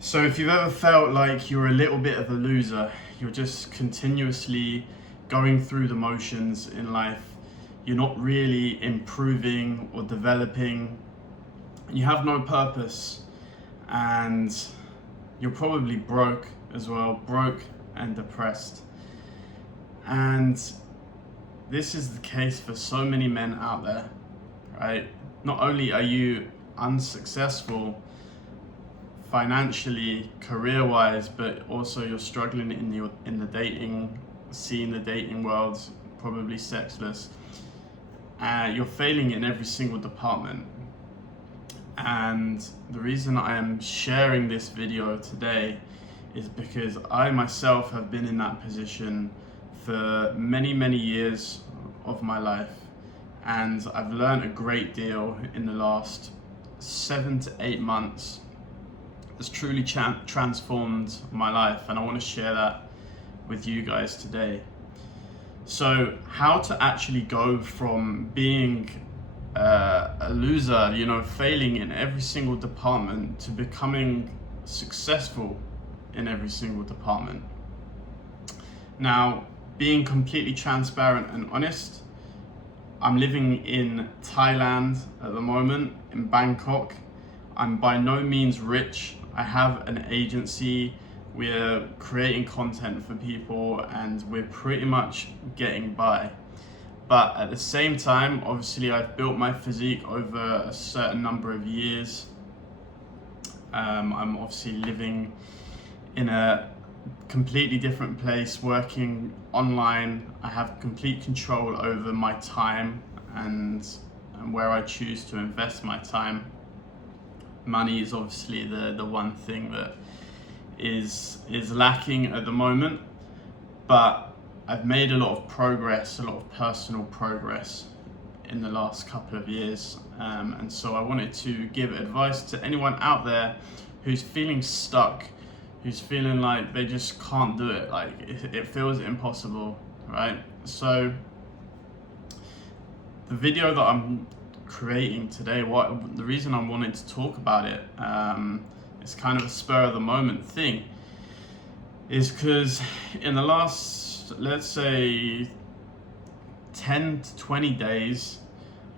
So if you've ever felt like you're a little bit of a loser, you're just continuously going through the motions in life, you're not really improving or developing, you have no purpose, and you're probably broke as well, broke and depressed. And this is the case for so many men out there, right? Not only are you unsuccessful financially, career-wise, but also you're struggling in the dating scene, the dating world, probably sexless. You're failing in every single department. And the reason I am sharing this video today is because I myself have been in that position for many years of my life, and I've learned a great deal in the last 7 to 8 months. Has truly transformed my life, and I want to share that with you guys today. So how to actually go from being a loser, failing in every single department, to becoming successful in every single department. Now, being completely transparent and honest, I'm living in Thailand at the moment, in Bangkok. I'm by no means rich. I have an agency, we're creating content for people, and we're pretty much getting by. But at the same time, obviously I've built my physique over a certain number of years. I'm obviously living in a completely different place, working online. I have complete control over my time and where I choose to invest my time. Money is obviously the one thing that is lacking at the moment, but I've made a lot of progress, a lot of personal progress in the last couple of years, and so I wanted to give advice to anyone out there who's feeling stuck, who's feeling like they just can't do it, like it feels impossible, right? So the video that I'm creating today, the reason I'm wanting to talk about it, it's kind of a spur of the moment thing, is because in the last, let's say 10 to 20 days,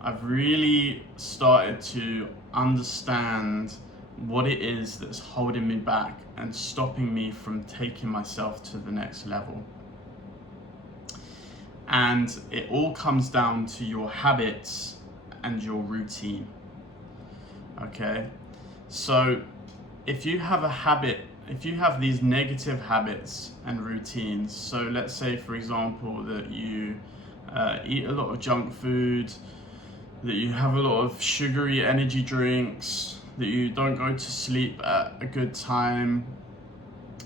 I've really started to understand what it is that's holding me back and stopping me from taking myself to the next level. And it all comes down to your habits and your routine. Okay, so if you have a habit, if you have these negative habits and routines, so let's say for example that you eat a lot of junk food, that you have a lot of sugary energy drinks, that you don't go to sleep at a good time,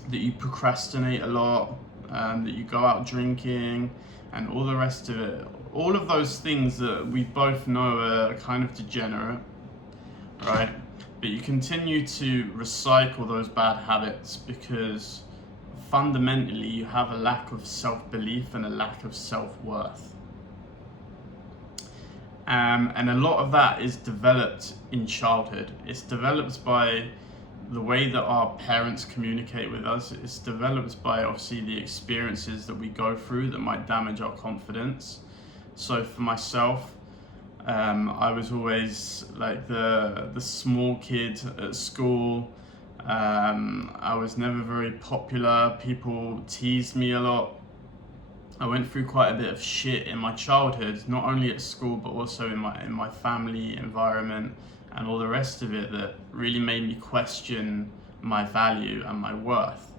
that you procrastinate a lot, that you go out drinking and all the rest of it, all of those things that we both know are kind of degenerate, right? But you continue to recycle those bad habits because fundamentally you have a lack of self-belief and a lack of self-worth. And a lot of that is developed in childhood. It's developed by the way that our parents communicate with us. It's developed by obviously the experiences that we go through that might damage our confidence. So for myself, I was always like the small kid at school. I was never very popular. People teased me a lot. I went through quite a bit of shit in my childhood, not only at school but also in my family environment and all the rest of it, that really made me question my value and my worth.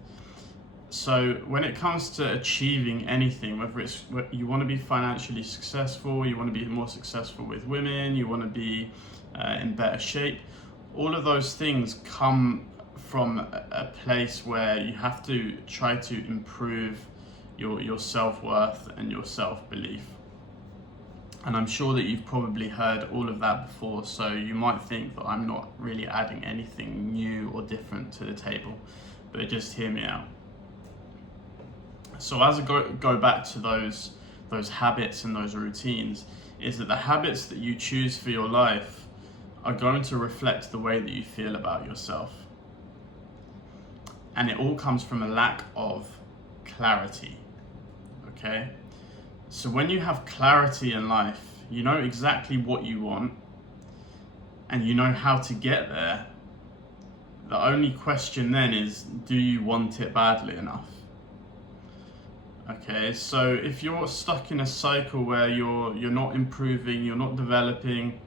So when it comes to achieving anything, whether it's you want to be financially successful, you want to be more successful with women, you want to be in better shape, all of those things come from a place where you have to try to improve your self-worth and your self-belief. And I'm sure that you've probably heard all of that before, so you might think that I'm not really adding anything new or different to the table, but just hear me out. So as I go back to those habits and those routines, is that the habits that you choose for your life are going to reflect the way that you feel about yourself. And it all comes from a lack of clarity, okay? So when you have clarity in life, you know exactly what you want and you know how to get there. The only question then is, do you want it badly enough? Okay, so if you're stuck in a cycle where you're not improving, you're not developing,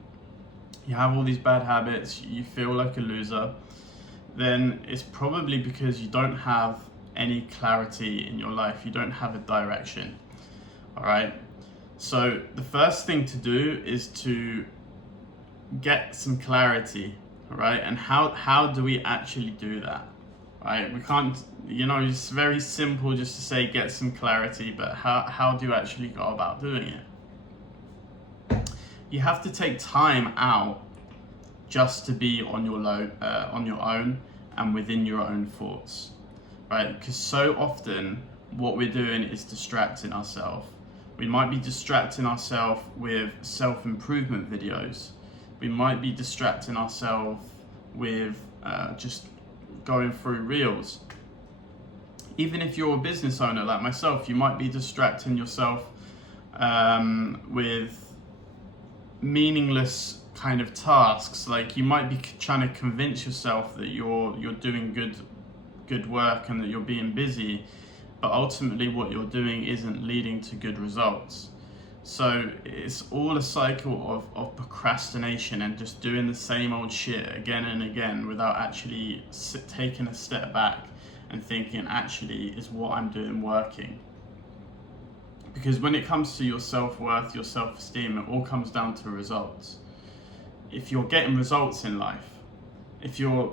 you have all these bad habits, you feel like a loser, then it's probably because you don't have any clarity in your life. You don't have a direction. All right. So the first thing to do is to get some clarity. All right. And how do we actually do that? Right. We can't, it's very simple just to say get some clarity, but how do you actually go about doing it? You have to take time out just to be on your own and within your own thoughts, right? Because so often what we're doing is distracting ourselves. We might be distracting ourselves with self-improvement videos. We might be distracting ourselves with just going through reels. Even if you're a business owner like myself, you might be distracting yourself with meaningless kind of tasks. Like you might be trying to convince yourself that you're doing good work and that you're being busy, but ultimately what you're doing isn't leading to good results. So it's all a cycle of procrastination and just doing the same old shit again and again without actually taking a step back and thinking, actually, is what I'm doing working? Because when it comes to your self-worth, your self-esteem, it all comes down to results. If you're getting results in life, if you're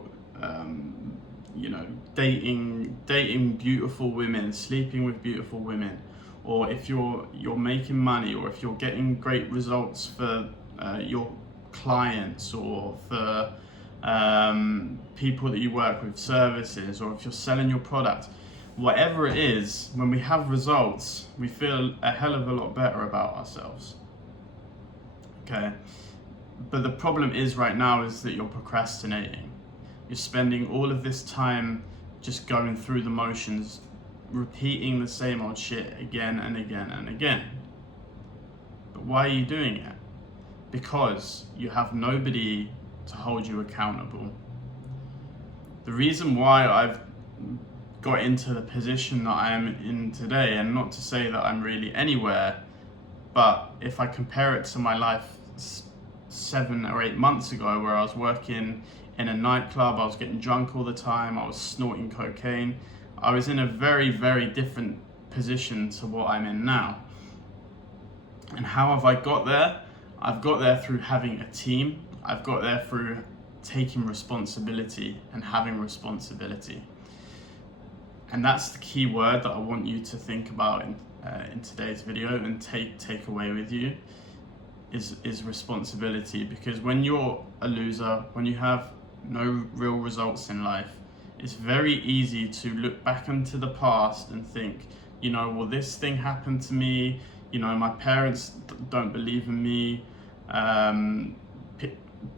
dating beautiful women, sleeping with beautiful women, or if you're making money, or if you're getting great results for your clients or for people that you work with, services, or if you're selling your product, whatever it is, when we have results, we feel a hell of a lot better about ourselves. Okay? But the problem is right now is that you're procrastinating. You're spending all of this time just going through the motions, repeating the same old shit again and again and again. But why are you doing it? Because you have nobody to hold you accountable. The reason why I've got into the position that I am in today, and not to say that I'm really anywhere, but if I compare it to my life 7 or 8 months ago, where I was working in a nightclub, I was getting drunk all the time, I was snorting cocaine, I was in a very, very different position to what I'm in now. And how have I got there? I've got there through having a team. I've got there through taking responsibility and having responsibility. And that's the key word that I want you to think about in today's video and take away with you is responsibility. Because when you're a loser, when you have no real results in life, it's very easy to look back into the past and think, well, this thing happened to me, my parents don't believe in me,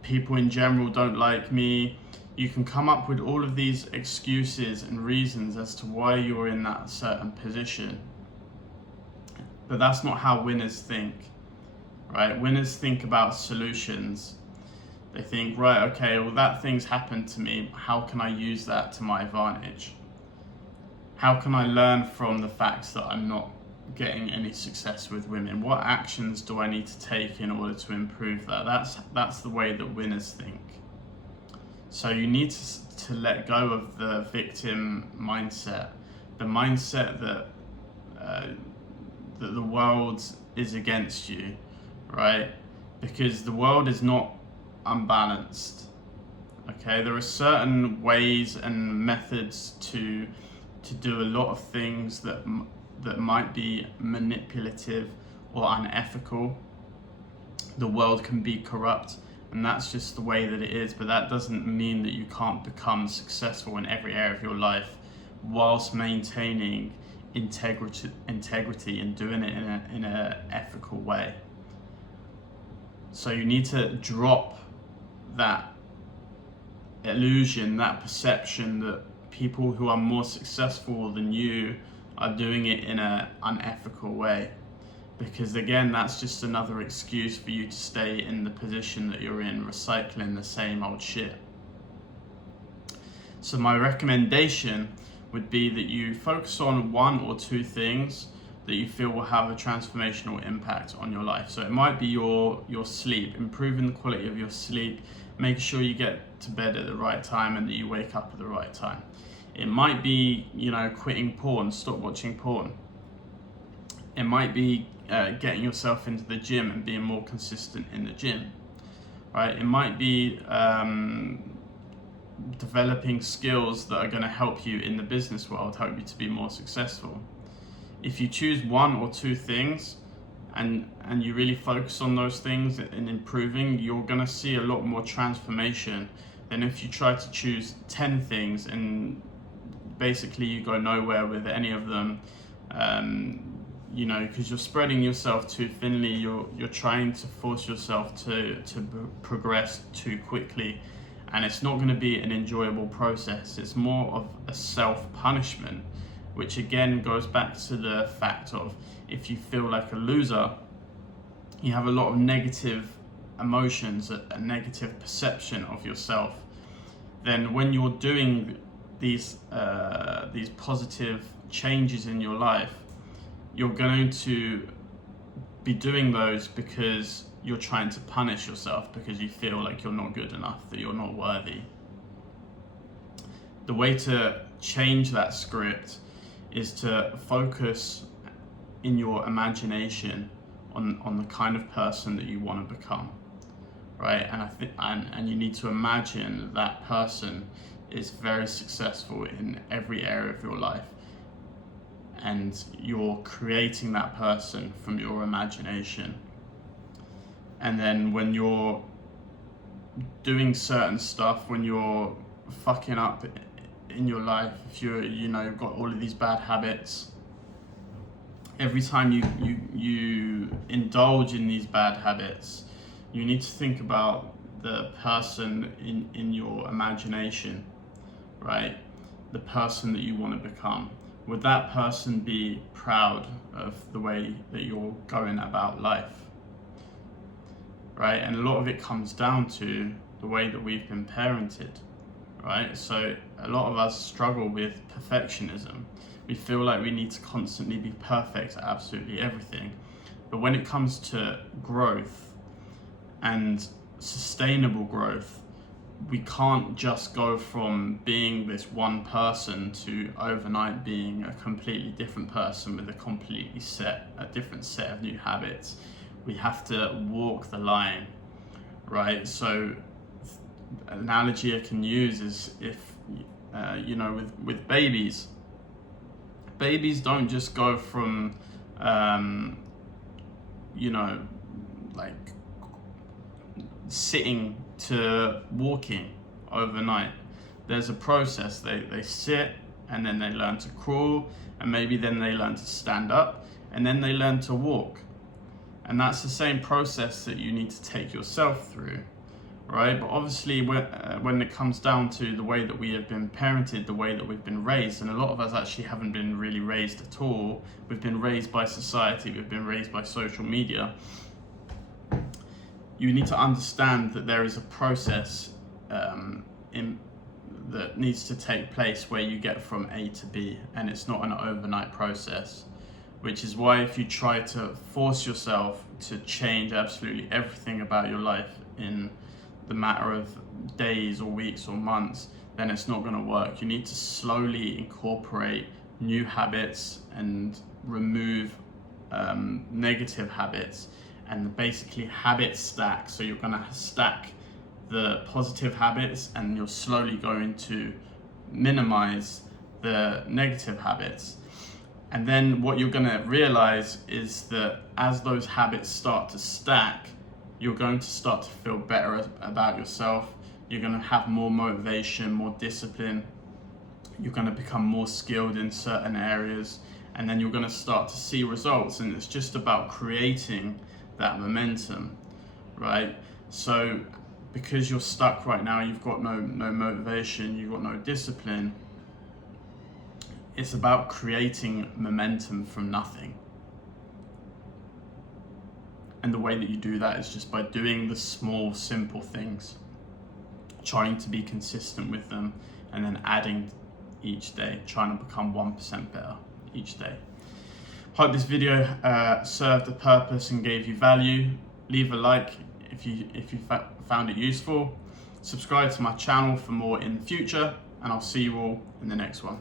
people in general don't like me. You can come up with all of these excuses and reasons as to why you're in that certain position. But that's not how winners think, right? Winners think about solutions. They think, right, okay, well, that thing's happened to me. How can I use that to my advantage? How can I learn from the facts that I'm not getting any success with women? What actions do I need to take in order to improve that? That's the way that winners think. So you need to let go of the victim mindset, the mindset that the world is against you, right? Because the world is not unbalanced. Okay, there are certain ways and methods to do a lot of things that might be manipulative or unethical. The world can be corrupt, and that's just the way that it is. But that doesn't mean that you can't become successful in every area of your life whilst maintaining integrity and doing it in an ethical way. So you need to drop that illusion, that perception that people who are more successful than you are doing it in an unethical way. Because again, that's just another excuse for you to stay in the position that you're in, recycling the same old shit. So my recommendation would be that you focus on 1 or 2 things that you feel will have a transformational impact on your life. So it might be your sleep, improving the quality of your sleep, making sure you get to bed at the right time and that you wake up at the right time. It might be, quitting porn, stop watching porn. It might be getting yourself into the gym and being more consistent in the gym, right? It might be developing skills that are going to help you in the business world, help you to be more successful. If you choose 1 or 2 things and you really focus on those things and improving, you're going to see a lot more transformation than if you try to choose 10 things and basically you go nowhere with any of them. Because you're spreading yourself too thinly, you're trying to force yourself to progress too quickly, and it's not going to be an enjoyable process. It's more of a self-punishment, which again goes back to the fact of, if you feel like a loser, you have a lot of negative emotions, a negative perception of yourself. Then when you're doing these positive changes in your life, you're going to be doing those because you're trying to punish yourself, because you feel like you're not good enough, that you're not worthy. The way to change that script is to focus in your imagination on the kind of person that you want to become, right? And you need to imagine that person is very successful in every area of your life, and you're creating that person from your imagination. And then when you're doing certain stuff, when you're fucking up in your life, if you've got all of these bad habits, every time you indulge in these bad habits, you need to think about the person in your imagination, right? The person that you want to become. Would that person be proud of the way that you're going about life, right? And a lot of it comes down to the way that we've been parented, right? So a lot of us struggle with perfectionism. We feel like we need to constantly be perfect at absolutely everything. But when it comes to growth and sustainable growth, we can't just go from being this one person to overnight being a completely different person with a different set of new habits. We have to walk the line, right? So an analogy I can use is if, with babies don't just go from, sitting to walking overnight. There's a process. They sit, and then they learn to crawl, and maybe then they learn to stand up, and then they learn to walk. And that's the same process that you need to take yourself through, right? But obviously when it comes down to the way that we have been parented, the way that we've been raised, and a lot of us actually haven't been really raised at all. We've been raised by society, we've been raised by social media. You need to understand that there is a process that needs to take place where you get from A to B, and it's not an overnight process, which is why if you try to force yourself to change absolutely everything about your life in the matter of days or weeks or months, then it's not going to work. You need to slowly incorporate new habits and remove negative habits, and basically habit stack. So you're going to stack the positive habits, and you're slowly going to minimize the negative habits. And then what you're going to realize is that as those habits start to stack, you're going to start to feel better about yourself. You're going to have more motivation, more discipline. You're going to become more skilled in certain areas, and then you're going to start to see results. And it's just about creating that momentum, right? So because you're stuck right now, you've got no motivation, you've got no discipline, It's about creating momentum from nothing. And the way that you do that is just by doing the small, simple things, trying to be consistent with them, and then adding each day, trying to become 1% better each day. Hope this video served a purpose and gave you value. Leave a like if you found it useful. Subscribe to my channel for more in the future, and I'll see you all in the next one.